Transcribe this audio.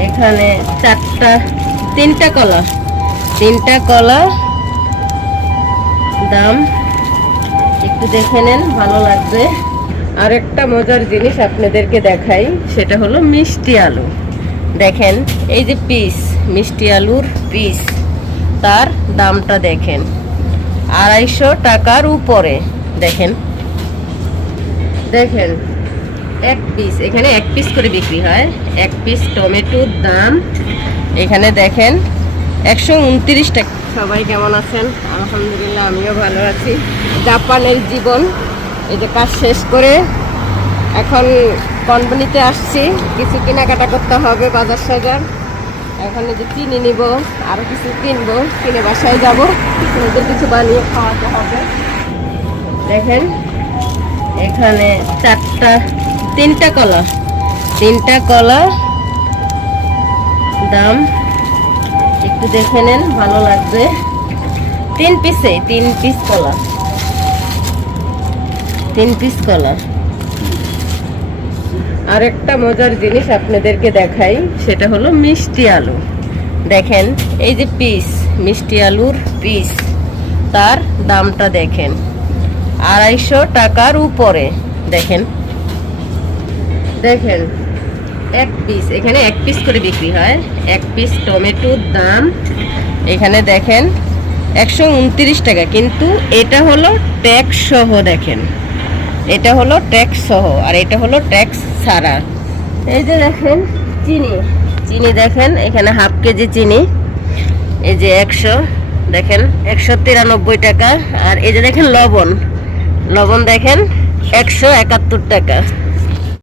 এখানে চারটা, তিনটা কলা। তিনটা কলা। দাম একটু দেখে নেন, ভালো লাগবে। আর একটা মজার জিনিস আপনাদেরকে দেখাই, সেটা হলো মিষ্টি আলু। দেখেন, এই যে পিস মিষ্টি আলুর পিস তার দামটা দেখেন। আড়াইশো টাকার উপরে। দেখেন। দেখেন। এক পিস এখানে এক পিস করে বিক্রি হয়। এক পিস টমেটোর দাম, এখানে দেখেন, একশো উনত্রিশ টাকা। সবাই কেমন আছেন? আলহামদুলিল্লাহ, আমিও ভালো আছি। জাপানের জীবন, এই যে কাজ শেষ করে এখন কোম্পানিতে আসছি। কিছু কেনাকাটা করতে হবে বাজার সাজার। এখন এই যে চিনি নিব আরও কিছু কিনবো, কিনে বাসায় যাব। ওদের কিছু বানিয়ে খাওয়াতে হবে। দেখেন, এখানে চারটা তিনটা কলা তিনটা কলা দাম, একটু দেখে নেন, ভালো লাগবে। তিন পিসে তিন পিস কলা তিন পিস কলা আর একটা মজার জিনিস আপনাদেরকে দেখাই, সেটা হলো মিষ্টি আলু। দেখেন, এই যে পিস মিষ্টি আলুর পিস তার দামটা দেখেন। আড়াইশো টাকার উপরে। দেখেন দেখেন, এক পিস এখানে এক পিস করে বিক্রি হয়। এক পিস টমেটোর দাম, এখানে দেখেন, একশো উনত্রিশ টাকা। কিন্তু এটা হলো ট্যাক্স সহ দেখেন। এটা হলো ট্যাক্স সহ, আর এটা হলো ট্যাক্স ছাড়া। এই যে দেখেন, চিনি। চিনি দেখেন, এখানে হাফ কেজি চিনি। এই যে একশো, দেখেন, একশো তিরানব্বই টাকা। আর এই যে দেখেন লবণ। লবণ দেখেন, একশো একাত্তর টাকা।